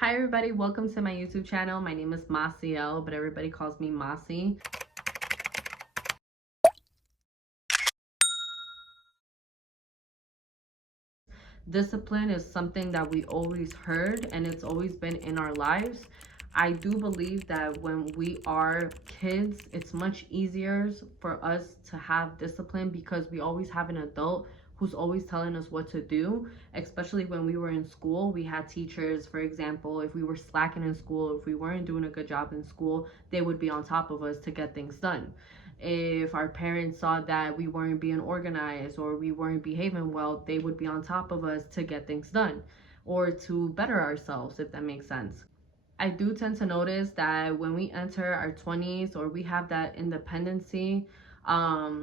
Hi everybody, welcome to my YouTube channel. My name is Maciel, but everybody calls me Masi. Discipline is something that we always heard and it's always been in our lives. I do believe that when we are kids, it's much easier for us to have discipline because we always have an adult who's always telling us what to do. Especially when we were in school, we had teachers, for example, if we were slacking in school, if we weren't doing a good job in school, they would be on top of us to get things done. If our parents saw that we weren't being organized or we weren't behaving well, they would be on top of us to get things done or to better ourselves, if that makes sense. I do tend to notice that when we enter our 20s or we have that independency,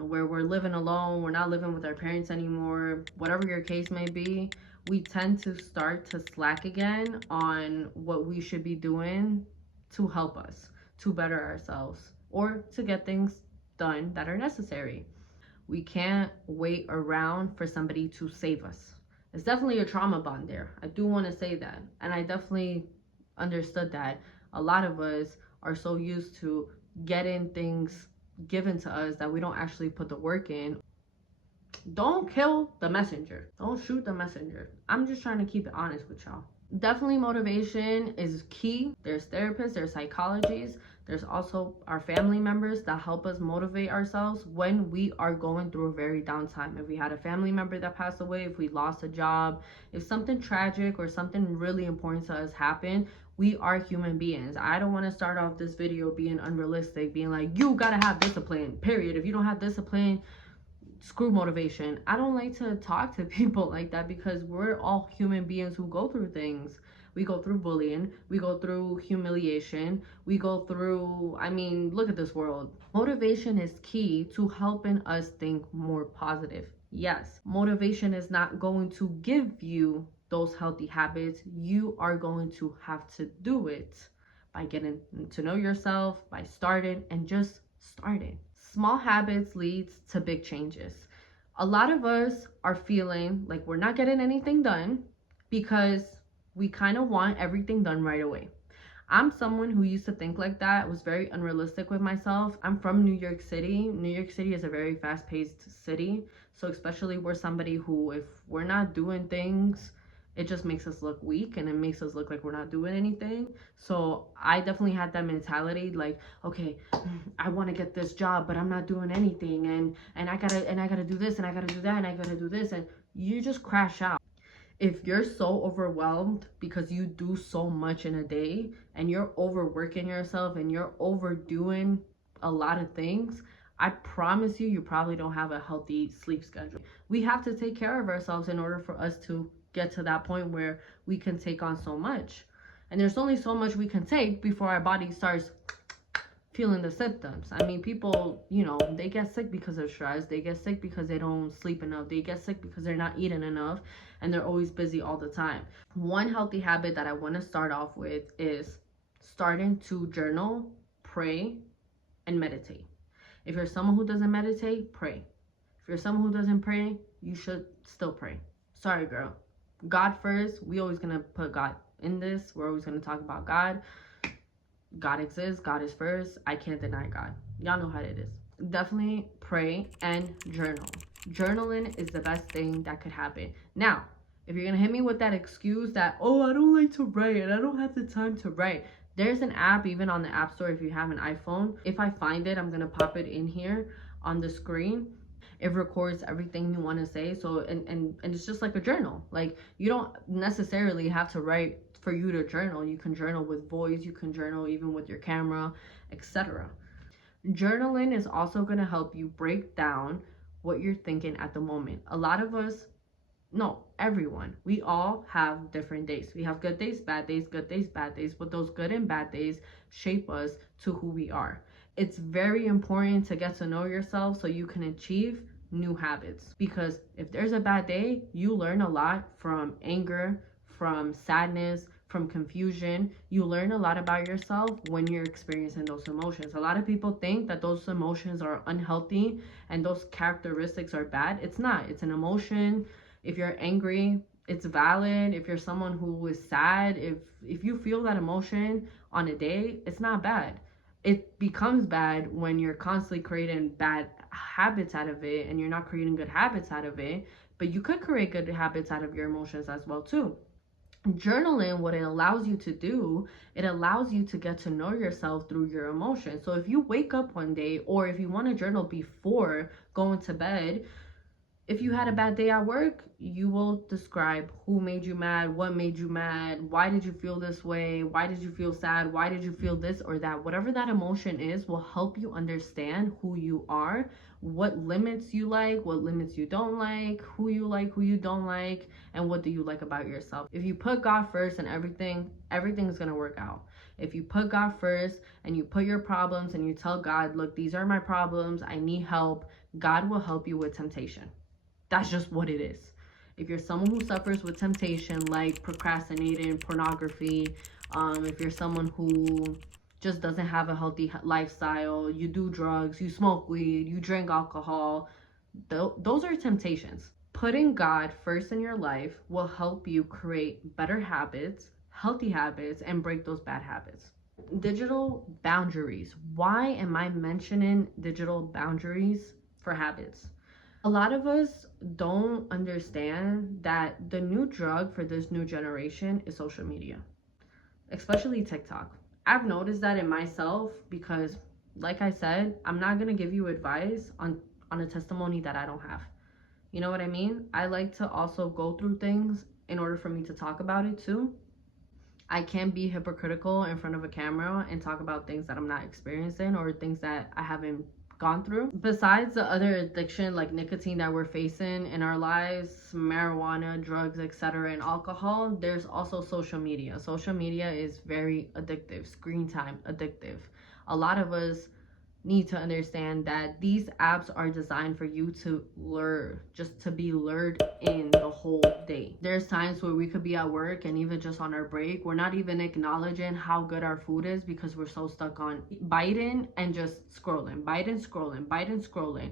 where we're living alone, we're not living with our parents anymore, whatever your case may be, we tend to start to slack again on what we should be doing to help us, to better ourselves, or to get things done that are necessary. We can't wait around for somebody to save us. It's definitely a trauma bond there. I do want to say that. And I definitely understood that a lot of us are so used to getting things given to us that we don't actually put the work in. Don't kill the messenger. Don't shoot the messenger. I'm just trying to keep it honest with y'all. Definitely motivation is key. There's therapists, there's psychologists, there's also our family members that help us motivate ourselves when we are going through a very down time. If we had a family member that passed away, if we lost a job, if something tragic or something really important to us happened, we are human beings. I don't want to start off this video being unrealistic, being like, you gotta have discipline, period. If you don't have discipline, screw motivation. I don't like to talk to people like that because we're all human beings who go through things. We go through bullying, we go through humiliation, we go through, I mean, look at this world. Motivation is key to helping us think more positive. Yes, motivation is not going to give you those healthy habits. You are going to have to do it by getting to know yourself, by starting and just starting. Small habits leads to big changes. A lot of us are feeling like we're not getting anything done because we kind of want everything done right away. I'm someone who used to think like that, was very unrealistic with myself. I'm from New York City. New York City is a very fast-paced city. So especially we're somebody who, if we're not doing things, it just makes us look weak and it makes us look like we're not doing anything. So I definitely had that mentality like, okay, I want to get this job, but I'm not doing anything, and I gotta do this and I gotta do that and I gotta do this, and you just crash out. If you're so overwhelmed because you do so much in a day and you're overworking yourself and you're overdoing a lot of things, I promise you, you probably don't have a healthy sleep schedule. We have to take care of ourselves in order for us to get to that point where we can take on so much. And there's only so much we can take before our body starts feeling the symptoms. I mean, people, they get sick because of stress. They get sick because they don't sleep enough. They get sick because they're not eating enough and they're always busy all the time. One healthy habit that I want to start off with is starting to journal, pray, and meditate. If you're someone who doesn't meditate, pray. If you're someone who doesn't pray, you should still pray. Sorry, girl. God first. We always going to put God in this. We're always going to talk about God. God exists. God is first. I can't deny God. Y'all know how it is. Definitely pray and journal. Journaling is the best thing that could happen. Now, if you're going to hit me with that excuse that, oh, I don't like to write and I don't have the time to write, there's an app even on the App Store if you have an iPhone. If I find it, I'm going to pop it in here on the screen. It records everything you want to say. So, and it's just like a journal. Like, you don't necessarily have to write for you to journal. You can journal with voice, you can journal even with your camera, etc. Journaling is also going to help you break down what you're thinking at the moment. A lot of us, no, everyone, we all have different days. We have good days, bad days, good days, bad days, but those good and bad days shape us to who we are. It's very important to get to know yourself so you can achieve new habits, because if there's a bad day, you learn a lot from anger, from sadness, from confusion. You learn a lot about yourself when you're experiencing those emotions. A lot of people think that those emotions are unhealthy and those characteristics are bad. It's not. It's an emotion. If you're angry, It's valid. If you're someone who is sad, if you feel that emotion on a day, it's not bad. It becomes bad when you're constantly creating bad habits out of it and you're not creating good habits out of it. But you could create good habits out of your emotions as well too. Journaling, what it allows you to do, it allows you to get to know yourself through your emotions. So if you wake up one day, or if you want to journal before going to bed, if you had a bad day at work, you will describe who made you mad, what made you mad, why did you feel this way, why did you feel sad, why did you feel this or that. Whatever that emotion is will help you understand who you are, what limits you like, what limits you don't like, who you don't like, and what do you like about yourself. If you put God first and everything is going to work out. If you put God first and you put your problems and you tell God, look, these are my problems, I need help, God will help you with temptation. That's just what it is. If you're someone who suffers with temptation, like procrastinating, pornography, if you're someone who just doesn't have a healthy lifestyle, you do drugs, you smoke weed, you drink alcohol, those are temptations. Putting God first in your life will help you create better habits, healthy habits, and break those bad habits. Digital boundaries. Why am I mentioning digital boundaries for habits? A lot of us don't understand that the new drug for this new generation is social media, especially TikTok. I've noticed that in myself because, like I said, I'm not going to give you advice on a testimony that I don't have. You know what I mean? I like to also go through things in order for me to talk about it too. I can't be hypocritical in front of a camera and talk about things that I'm not experiencing or things that I haven't gone through. Besides the other addiction like nicotine that we're facing in our lives, marijuana, drugs, etc., and alcohol, there's also social media. Social media is very addictive. Screen time, addictive. A lot of us need to understand that these apps are designed for you to lure, just to be lured in the whole day. There's times where we could be at work and even just on our break, we're not even acknowledging how good our food is because we're so stuck on biting and just scrolling, biting, scrolling, biting, scrolling.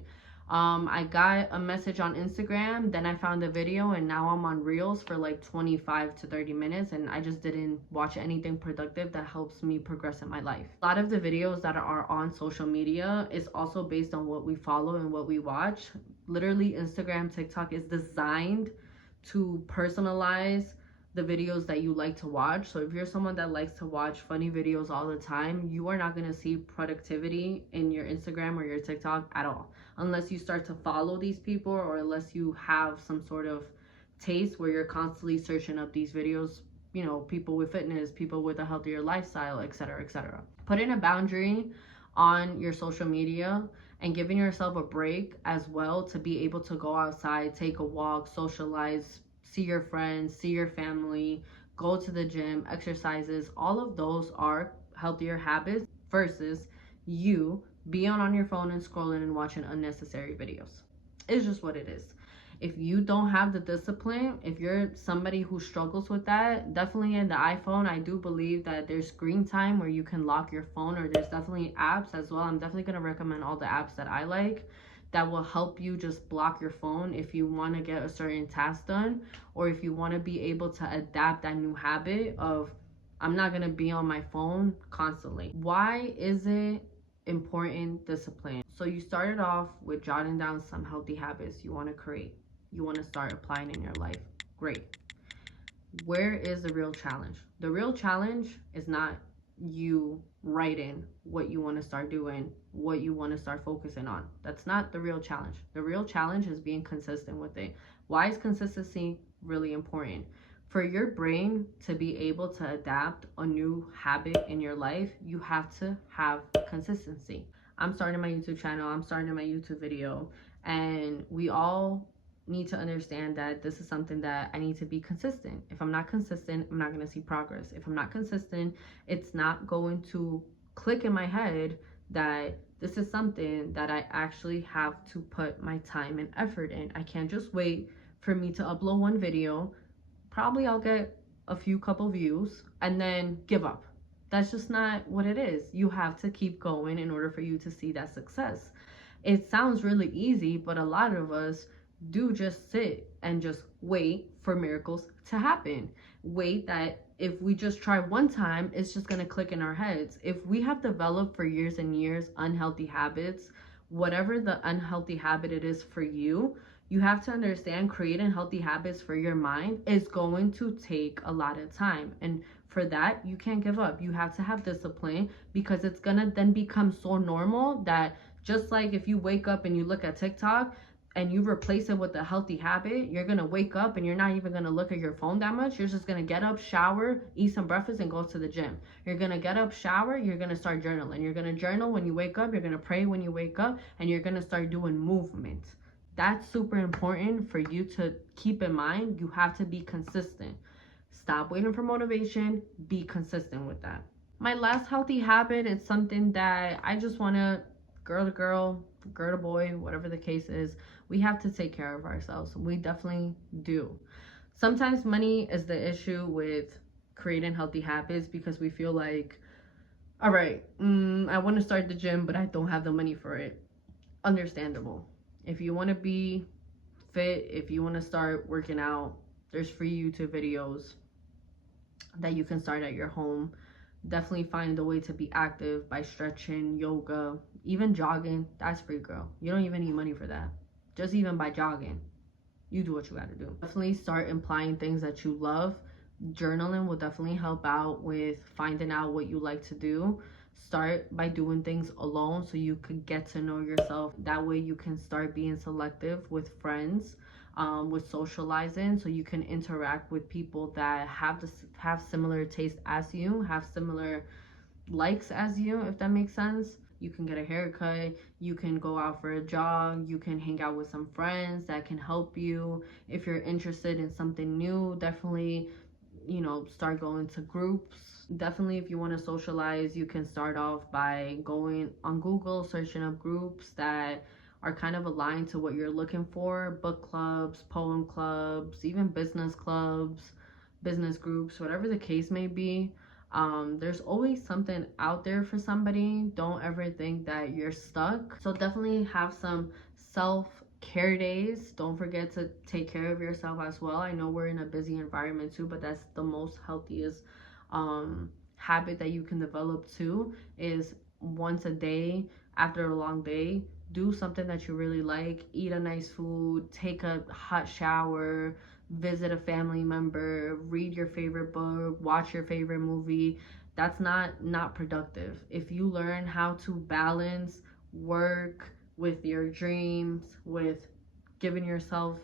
I got a message on Instagram, then I found a video, and now I'm on Reels for like 25 to 30 minutes, and I just didn't watch anything productive that helps me progress in my life. A lot of the videos that are on social media is also based on what we follow and what we watch. Literally, Instagram, TikTok is designed to personalize the videos that you like to watch. So if you're someone that likes to watch funny videos all the time, you are not going to see productivity in your Instagram or your TikTok at all, unless you start to follow these people or unless you have some sort of taste where you're constantly searching up these videos, you know, people with fitness, people with a healthier lifestyle, etc., etc. Putting a boundary on your social media and giving yourself a break as well to be able to go outside, take a walk, socialize, see your friends, see your family, go to the gym, exercises. All of those are healthier habits versus you being on your phone and scrolling and watching unnecessary videos. It's just what it is. If you don't have the discipline, if you're somebody who struggles with that, definitely in the iPhone, I do believe that there's screen time where you can lock your phone, or there's definitely apps as well. I'm definitely going to recommend all the apps that I like that will help you just block your phone if you want to get a certain task done, or if you want to be able to adapt that new habit of, I'm not going to be on my phone constantly. Why is it important? Discipline. So you started off with jotting down some healthy habits you want to create, you want to start applying in your life. Great. Where is the real challenge? The real challenge is not you writing what you want to start doing, what you want to start focusing on. That's not the real challenge. The real challenge is being consistent with it. Why is consistency really important? For your brain to be able to adapt a new habit in your life, you have to have consistency. I'm starting my YouTube channel, I'm starting my YouTube video, and we all need to understand that this is something that I need to be consistent. If I'm not consistent, I'm not going to see progress. If I'm not consistent, it's not going to click in my head that this is something that I actually have to put my time and effort in. I can't just wait for me to upload one video. Probably I'll get a few couple views and then give up. That's just not what it is. You have to keep going in order for you to see that success. It sounds really easy, but a lot of us do just sit and just wait for miracles to happen. Wait that if we just try one time, it's just gonna click in our heads. If we have developed for years and years unhealthy habits, whatever the unhealthy habit it is for you, you have to understand creating healthy habits for your mind is going to take a lot of time. And for that, you can't give up. You have to have discipline because it's gonna then become so normal that just like if you wake up and you look at TikTok and you replace it with a healthy habit, you're gonna wake up and you're not even gonna look at your phone that much. You're just gonna get up, shower, eat some breakfast, and go to the gym. You're gonna get up, shower, you're gonna start journaling. You're gonna journal when you wake up, you're gonna pray when you wake up, and you're gonna start doing movement. That's super important for you to keep in mind. You have to be consistent. Stop waiting for motivation, be consistent with that. My last healthy habit is something that I just wanna, girl to girl, girl to boy, whatever the case is, we have to take care of ourselves. We definitely do. Sometimes money is the issue with creating healthy habits because we feel like, all right, I want to start the gym, but I don't have the money for it. Understandable. If you want to be fit, if you want to start working out, there's free YouTube videos that you can start at your home. Definitely find a way to be active by stretching, yoga, even jogging. That's free, girl. You don't even need money for that. Just even by jogging, you do what you gotta do. Definitely start implying things that you love. Journaling will definitely help out with finding out what you like to do. Start by doing things alone so you could get to know yourself. That way you can start being selective with friends, with socializing, so you can interact with people that have similar taste as you, have similar likes as you, if that makes sense. You can get a haircut, you can go out for a jog, you can hang out with some friends that can help you. If you're interested in something new, definitely, start going to groups. Definitely, if you want to socialize, you can start off by going on Google, searching up groups that are kind of aligned to what you're looking for. Book clubs, poem clubs, even business clubs, business groups, whatever the case may be. There's always something out there for somebody. Don't ever think that you're stuck. So definitely have some self-care days. Don't forget to take care of yourself as well. I know we're in a busy environment too, but that's the most healthiest habit that you can develop too, is once a day after a long day, do something that you really like. Eat a nice food, take a hot shower, visit a family member, read your favorite book, watch your favorite movie. That's not productive. If you learn how to balance work with your dreams, with giving yourself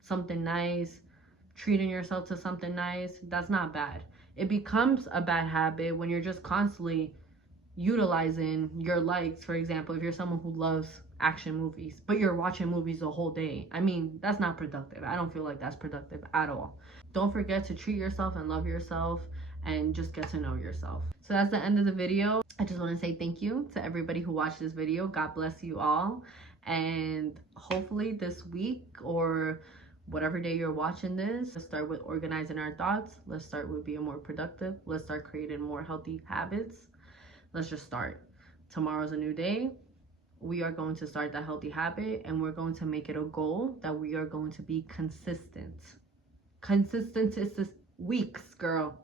something nice, treating yourself to something nice, that's not bad. It becomes a bad habit when you're just constantly utilizing your likes. For example, if you're someone who loves action movies, but you're watching movies the whole day, I mean, that's not productive. I don't feel like that's productive at all. Don't forget to treat yourself and love yourself and just get to know yourself. So that's the end of the video. I just want to say thank you to everybody who watched this video. God bless you all. And hopefully this week or whatever day you're watching this, let's start with organizing our thoughts. Let's start with being more productive. Let's start creating more healthy habits. Let's just start. Tomorrow's a new day. We are going to start that healthy habit and we're going to make it a goal that we are going to be consistent. Consistent is this weeks, girl.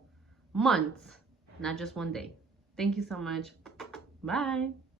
Months, not just one day. Thank you so much. Bye.